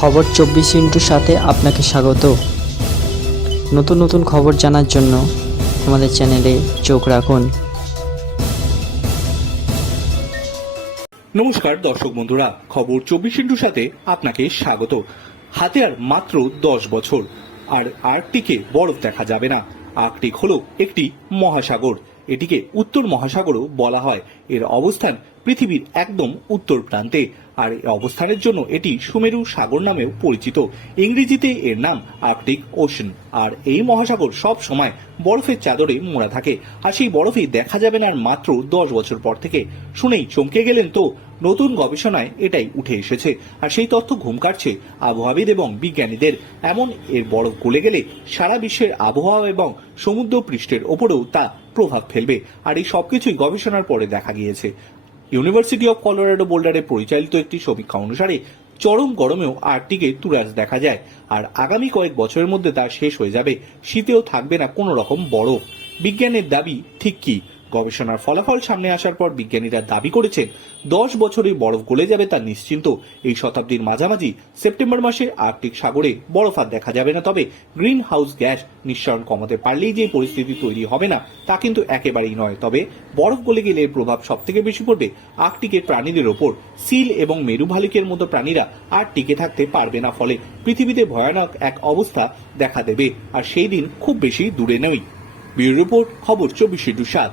খবর চব্বিশ ইন্টুর সাথে আপনাকে স্বাগত। নতুন নতুন খবর জানার জন্য আমাদের চ্যানেলে চোখ রাখুন। নমস্কার দর্শক বন্ধুরা, খবর চব্বিশ ইন্টুর সাথে আপনাকে স্বাগত। হাতে আর মাত্র দশ বছর, আর আর্কটিকে বরফ দেখা যাবে না। আর্কটিক হলো একটি মহাসাগর। এটিকে উত্তর মহাসাগরও বলা হয়। এর অবস্থান পৃথিবীর একদম উত্তর প্রান্তে। আর এই অবস্থানের জন্য এটি সুমেরু সাগর নামেও পরিচিত। ইংরেজিতে এর নাম আর্কটিক ওশন। আর এই মহাসাগর সব সময় বরফের চাদরে মোড়া থাকে। আর সেই বরফই দেখা যাবে না মাত্র দশ বছর পর থেকে। শুনেই চমকে গেলেন তো নতুন গবেষণায় এটাই উঠে এসেছে। আর সেই তথ্য ঘুম কাটছে আবহাওয়াবিদ এবং বিজ্ঞানীদের। এমন এর বরফ গলে গেলে সারা বিশ্বের আবহাওয়া এবং সমুদ্র পৃষ্ঠের ওপরেও তা প্রভাব ফেলবে। আর এই সবকিছুই গবেষণার পরে দেখা গিয়েছে। ইউনিভার্সিটি অফ কলোরাডো বোল্ডারে পরিচালিত একটি সমীক্ষা অনুসারে চরম গরমেও আর্কটিকে তুরাস দেখা যায়। আর আগামী কয়েক বছরের মধ্যে তা শেষ হয়ে যাবে। শীতেও থাকবে না কোনো রকম বরফ। বিজ্ঞানের দাবি ঠিক কি? গবেষণার ফলাফল সামনে আসার পর বিজ্ঞানীরা দাবি করেছেন, দশ বছরে বরফ গলে যাবে তা নিশ্চিন্ত। এই শতাব্দীর মাঝামাঝি সেপ্টেম্বর মাসে আর্কটিক সাগরে বরফ আর দেখা যাবে না, তবে গ্রিন হাউস গ্যাস নিঃসরণ কমাতে পারলেই যে পরিস্থিতি তৈরি হবে না, তা কিন্তু একেবারেই নয়। তবে বরফ গলে গেলে এর প্রভাব সব থেকে বেশি পড়বে আর্কটিকের প্রাণীদের ওপর। সিল এবং মেরু ভালুকের মতো প্রাণীরা আর টিকে থাকতে পারবে না, ফলে পৃথিবীতে ভয়ানক এক অবস্থা দেখা দেবে। আর সেই দিন খুব বেশি দূরে নয় ব্যুরো রিপোর্ট, খবর চব্বিশে টু সাত।